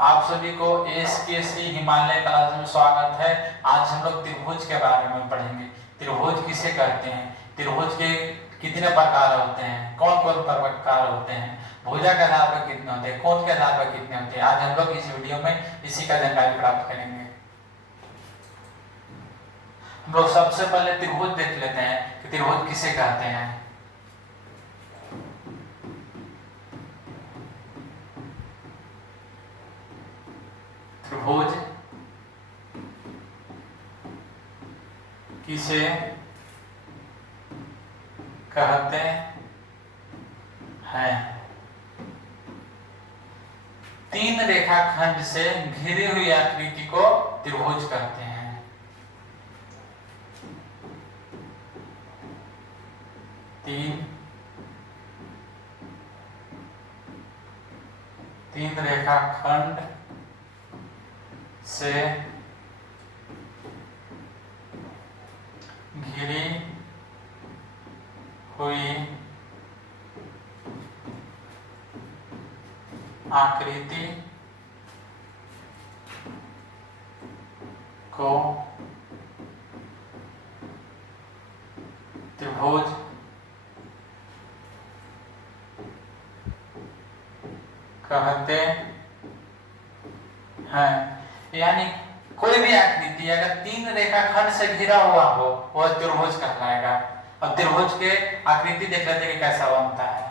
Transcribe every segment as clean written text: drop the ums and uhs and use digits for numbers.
आप सभी को एसकेसी हिमालय क्लास में स्वागत है। आज हम लोग त्रिभुज के बारे में पढ़ेंगे। त्रिभुज किसे कहते हैं, त्रिभुज के कितने प्रकार होते हैं, कौन कौन प्रकार होते हैं, भुजा के आधार पर कितने होते हैं, कोण के आधार पर कितने होते हैं। आज हम लोग इस वीडियो में इसी का जानकारी प्राप्त करेंगे। हम लोग सबसे पहले त्रिभुज देख लेते हैं कि त्रिभुज किसे कहते हैं। त्रिभुज किसे कहते हैं, तीन रेखाखंड से घिरी हुई आकृति को त्रिभुज कहते हैं। तीन रेखाखंड से घिरी हुई आकृति को त्रिभुज कहते हैं। यानी कोई भी आकृति अगर तीन रेखाखंड से घिरा हुआ हो वह त्रिभुज कहलाएगा। अब त्रिभुज के आकृति देख लेते हैं कि कैसा बनता है।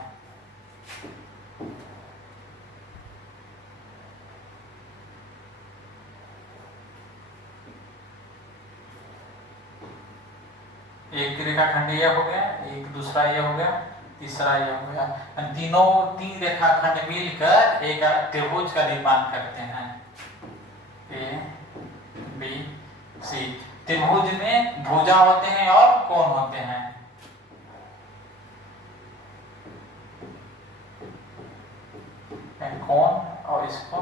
एक रेखाखंड यह हो गया, एक दूसरा यह हो गया, तीसरा यह हो गया। तीन रेखाखंड मिलकर एक त्रिभुज का निर्माण करते हैं। A B C. त्रिभुज में भुजा होते हैं और कोण होते हैं। कोण और इसको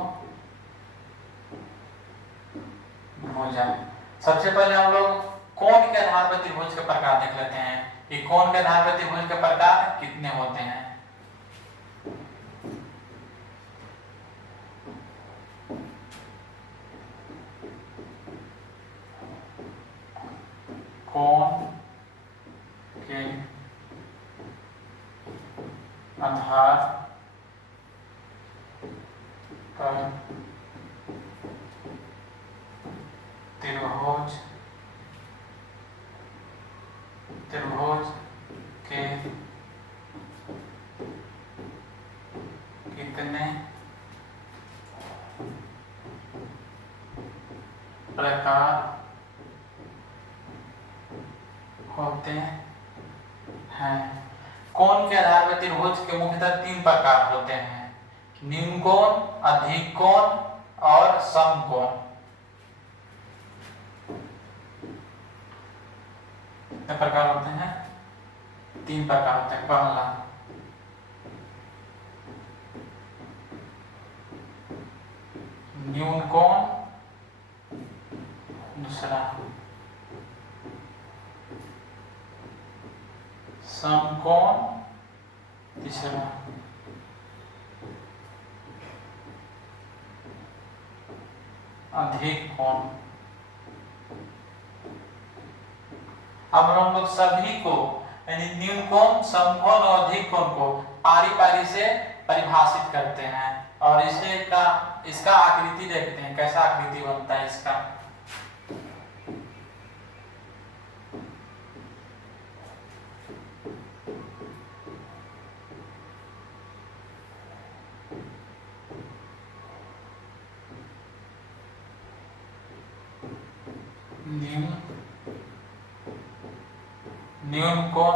भुजा। सबसे पहले हम लोग कोण के आधार पर त्रिभुज के प्रकार देख लेते हैं कि कोण के आधार पर त्रिभुज के प्रकार कितने होते हैं। कोण के आधार पर त्रिभुज के कितने प्रकार होते हैं। कोण के आधार पर त्रिभुज के मुख्यतः तीन प्रकार होते हैं, निम्न कोण, अधिक कोण और समकोण। कितने प्रकार होते हैं? तीन प्रकार होते हैं। पहला न्यून कोण, दूसरा समकोण, तीसरा अधिक कोण। अब हम लोग सभी को यानी न्यून कोण, समकोण और अधिक कोण को पारी पारी से परिभाषित करते हैं और इसका आकृति देखते हैं कैसा आकृति बनता है इसका। न्यून कोण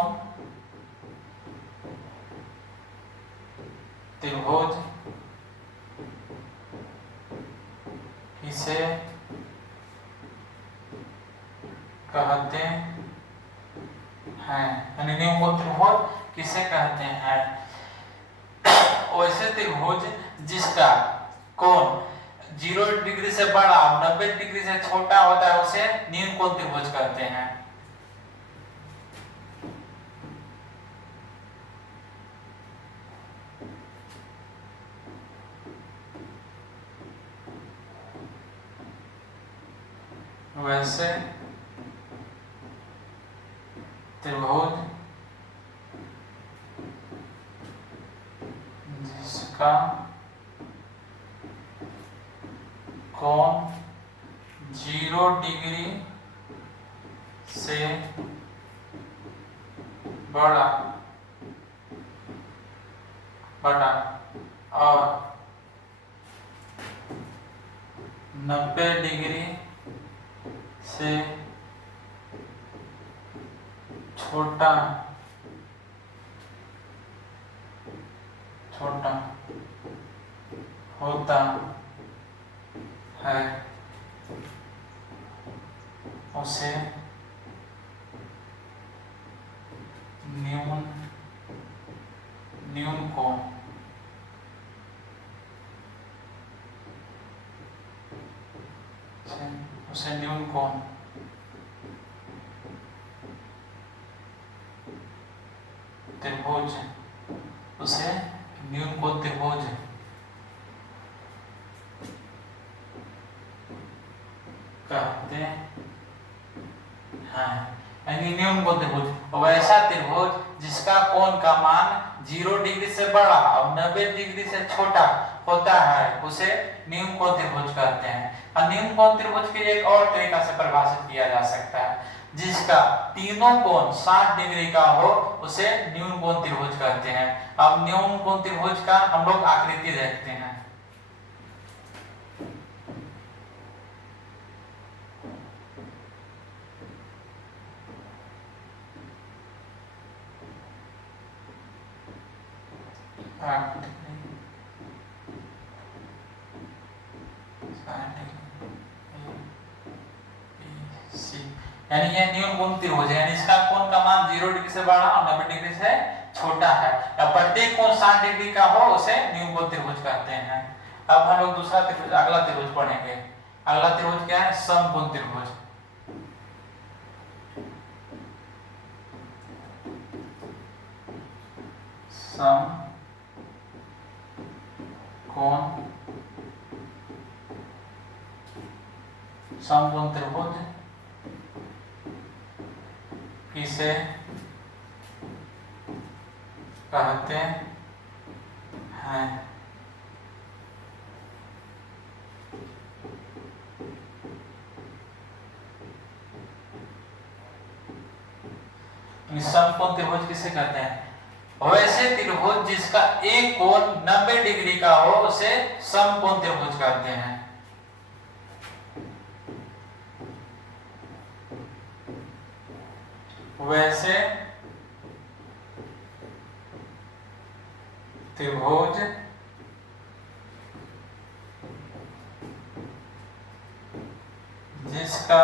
त्रिभुज किसे कहते हैं, यानी न्यून कोण त्रिभुज किसे कहते हैं? वैसे त्रिभुज जिसका कोण 0 डिग्री से बड़ा 90 डिग्री से छोटा होता है उसे न्यून कोण त्रिभुज कहते हैं। वैसे त्रिभुज जिसका कोण 0 डिग्री से बड़ा और 90 डिग्री से छोटा होता है उसे न्यून कोण त्रिभुज उसे न्यून कोण त्रिभुज कहते हैं। यानी न्यून कोण त्रिभुज वैसा त्रिभुज जिसका कोण का मान 0 डिग्री से बड़ा और 90 डिग्री से छोटा होता है उसे न्यून कोण त्रिभुज कहते हैं। और न्यून कोण त्रिभुज के एक और तरीका से परिभाषित किया जा सकता है, जिसका तीनों कोण 60 डिग्री का हो उसे न्यून कोण त्रिभुज कहते हैं। अब न्यून कोण त्रिभुज का हम लोग आकृति देखते हैं। यानी यह न्यून कोण त्रिभुज है, यानी इसका कोण का मान 0 डिग्री से बड़ा और 90 डिग्री से छोटा है। अब प्रत्येक कोण 60 डिग्री का हो उसे न्यून कोण त्रिभुज कहते हैं। अब हम लोग दूसरा त्रिभुज अगला त्रिभुज पढ़ेंगे। अगला त्रिभुज क्या है? समकोण त्रिभुज। समकोण त्रिभुज किसे कहते हैं? समकोण त्रिभुज किसे कहते हैं? वैसे त्रिभुज जिसका एक कोण 90 डिग्री का हो उसे समकोण त्रिभुज कहते हैं। वैसे त्रिभुज जिसका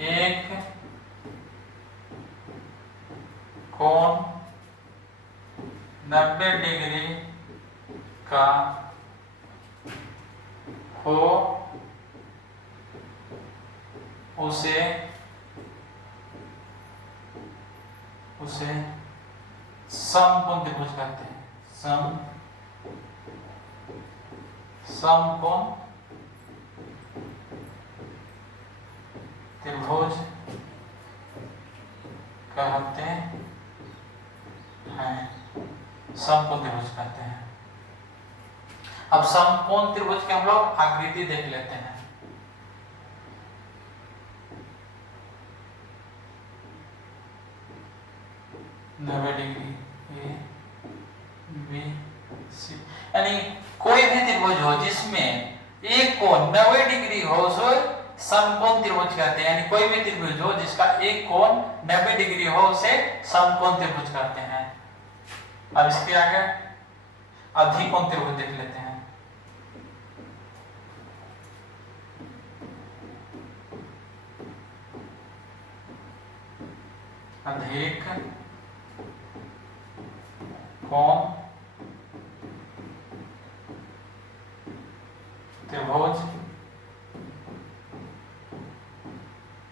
एक कोण 90 डिग्री का हो उसे समकोण त्रिभुज कहते हैं। समकोण त्रिभुज कहते हैं, समकोण त्रिभुज कहते हैं। अब समकोण त्रिभुज के हम लोग आकृति देख लेते हैं। ए बी सी, यानी कोई भी त्रिभुज हो जिसमें एक कोण 90 डिग्री हो उसे समकोण त्रिभुज कहते हैं। यानी कोई भी त्रिभुज हो जिसका एक कोण 90 डिग्री हो उसे समकोण त्रिभुज कहते हैं। अब इसके आगे अधिकोण त्रिभुज देख लेते हैं। अधिक कोण त्रिभुज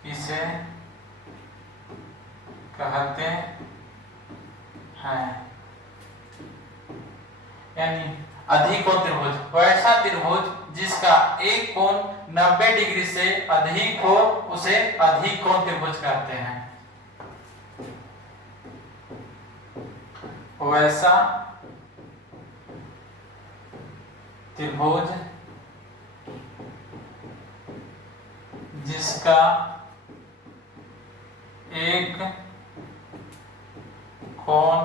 किसे कहते हैं? यानी अधिकोण त्रिभुज वैसा त्रिभुज जिसका एक कोण 90 डिग्री से अधिक हो उसे अधिक कोण त्रिभुज कहते हैं। वैसा त्रिभुज जिसका एक कोण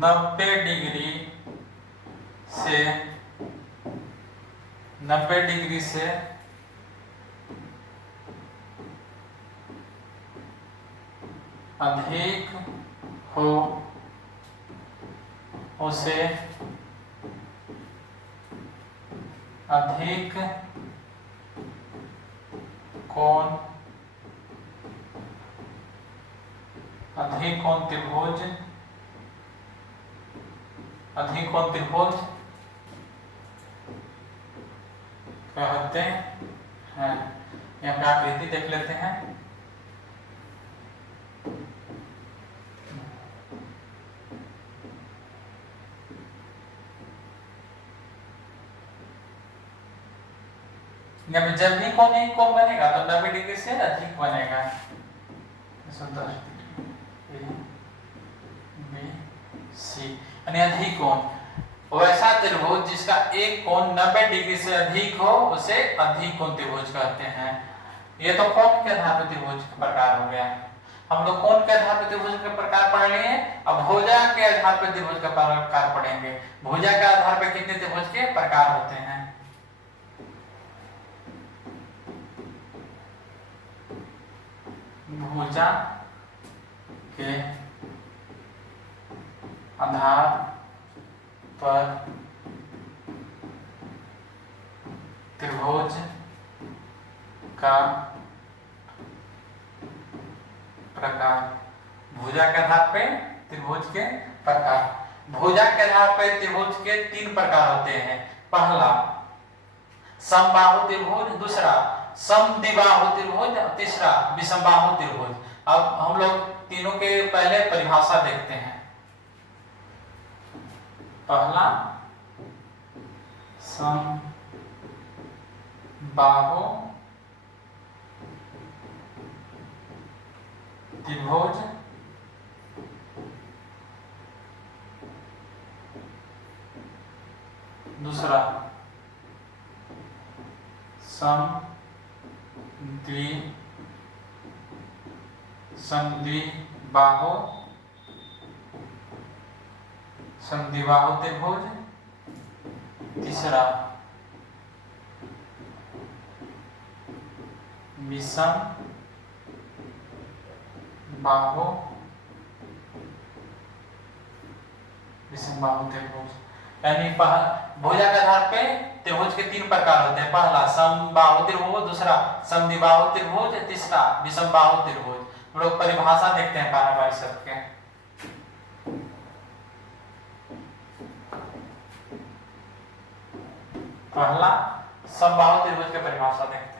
90 डिग्री से 90 डिग्री से अधिक हो उसे अधिक कोण त्रिभुज कहते हैं। यहाँ पे आकृति देख लेते हैं। यहाँ पे जब भी कोण एक कोण बनेगा तो 90 डिग्री से अधिक बनेगा। 110 डिग्री बी सी यानी अधिक कोण। वैसा त्रिभुज जिसका एक कोण 90 डिग्री से अधिक हो उसे अधिक कोण त्रिभुज कहते हैं। ये तो कोण के आधार पर त्रिभुज का प्रकार हो गया। हम लोग कोण के आधार पर त्रिभुज के प्रकार पढ़ लिए। अब भुजा के आधार पर त्रिभुज का प्रकार पढ़ेंगे। भुजा के आधार पर कितने त्रिभुज के प्रकार होते हैं? भुजा के आधार पर त्रिभुज का प्रकार। भुजा के आधार पे त्रिभुज के प्रकार। भुजा के आधार पर त्रिभुज के 3 प्रकार होते हैं। पहला समबाहु त्रिभुज, दूसरा समद्विबाहु त्रिभुज और तीसरा विषमबाहु त्रिभुज। अब हम लोग तीनों के पहले परिभाषा देखते हैं। पहला समबाहु त्रिभुज, दूसरा समद्विबाहु त्रिभुज, तीसरा विषमबाहु त्रिभुज। यानी भुजा के आधार पे त्रिभुज के 3 प्रकार होते हैं। पहला समबाहु त्रिभुज, दूसरा समद्विबाहु त्रिभुज, तीसरा विषमबाहु त्रिभुज। हम लोग परिभाषा देखते हैं पाराभाषिक के। पहला समबाहु त्रिभुज की परिभाषा देखते हैं।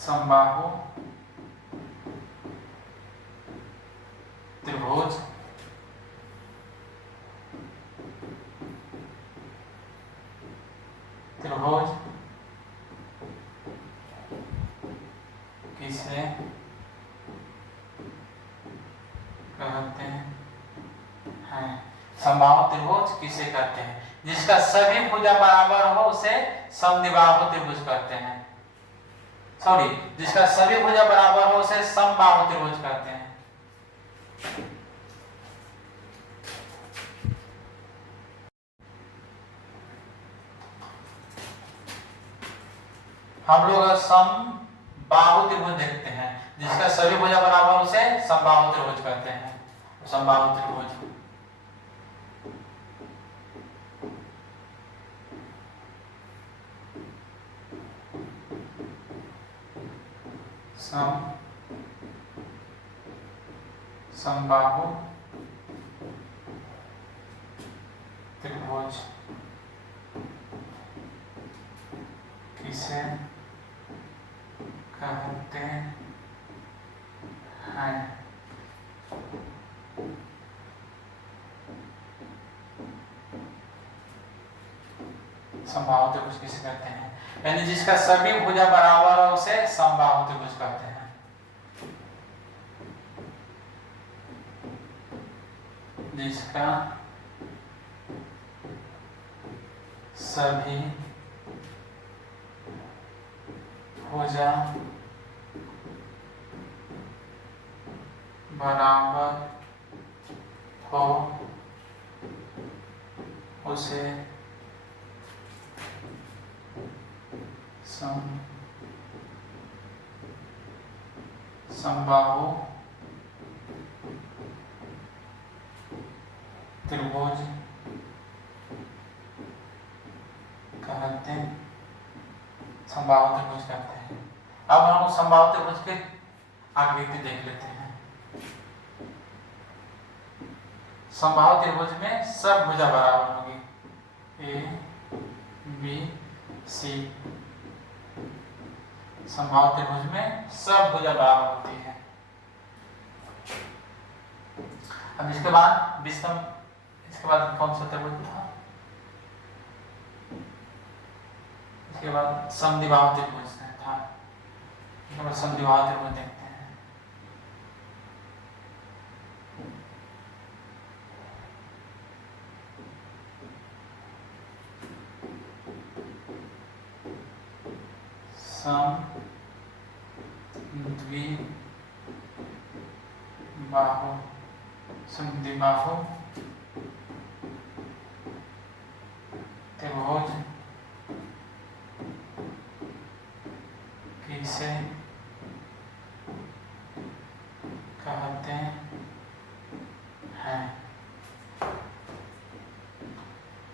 समबाहु त्रिभुज किसे कहते हैं? समबाहु त्रिभुज किसे कहते हैं? जिसका सभी भुजा बराबर हो उसे समद्विबाहु त्रिभुज कहते हैं। जिसका सभी भुजा बराबर हो उसे समबाहु त्रिभुज कहते हैं। हम लोग समबाहु त्रिभुज देखते हैं। जिसका सभी भुजा बराबर उसे समबाहु त्रिभुज कहते हैं। समबाहु त्रिभुज समबाहु त्रिभुज किसे कहते हैं? समबाहु त्रिभुज किसे कहते हैं? यानी जिसका सभी भुजा बराबर हो उसे समबाहु त्रिभुज कहते हैं। जिसका सभी भुजा बराबर हो उसे समबाहु त्रिभुज कहते हैं, समबाहु त्रिभुज कहते हैं। अब हम समबाहु त्रिभुज के आकृति देख लेते हैं। समबाहु त्रिभुज में सब भुजा बराबर होगी, ए बी सी। समबाहु त्रिभुज में सब भुजा बराबर होती है। अब इसके बाद विषम, इसके बाद कौन सा त्रिभुज था? इसके बाद समद्विबाहु त्रिभुज था। इसके बाद समद्विबाहु त्रिभुज देखते हैं। समद्विबाहु त्रिभुज किसे कहते हैं?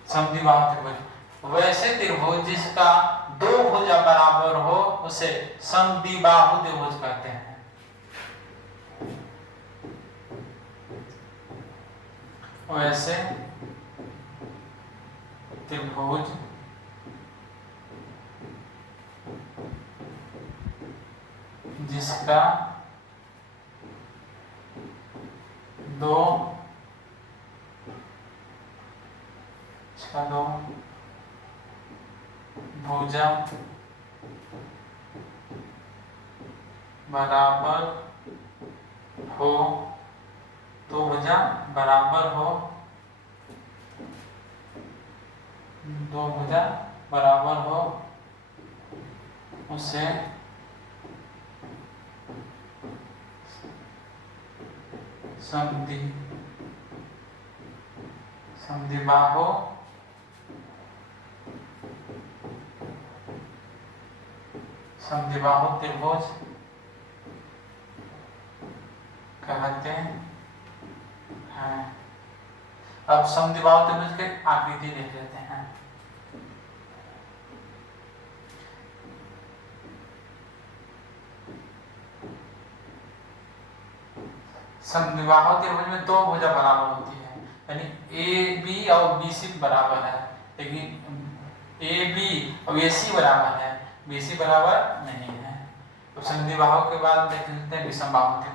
समद्विबाहु त्रिभुज वैसे त्रिभुज जिसका दो भुजा बराबर हो उसे समद्विबाहु त्रिभुज कहते हैं। वैसे त्रिभुज जिसका दो भुजा बराबर हो, दो भुजा बराबर हो, दो भुजा बराबर हो उसे समद्विबाहु त्रिभुज कहते हैं। अब समद्विबाहु त्रिभुज के आकृति देख लेते हैं। समद्विबाहु त्रिभुज में दो भुजा बराबर होती है, यानी ए बी और बी सी बराबर है, लेकिन ए बी और ए सी बराबर है, बी सी बराबर नहीं है। तो समद्विबाहु के बाद देख लेते हैं विषमबाहु त्रिभुज।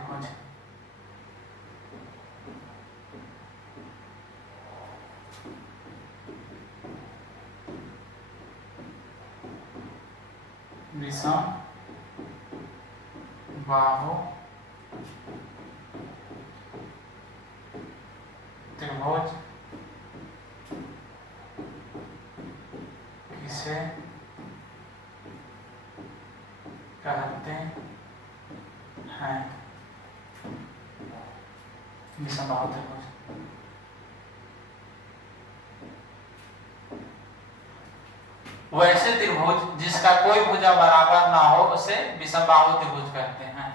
विषमबाहु त्रिभुज किसे कहते हैं? विषमबाहु त्रिभुज। वैसे त्रिभुज जिसका कोई भुजा बराबर ना हो उसे विषमबाहु त्रिभुज कहते हैं।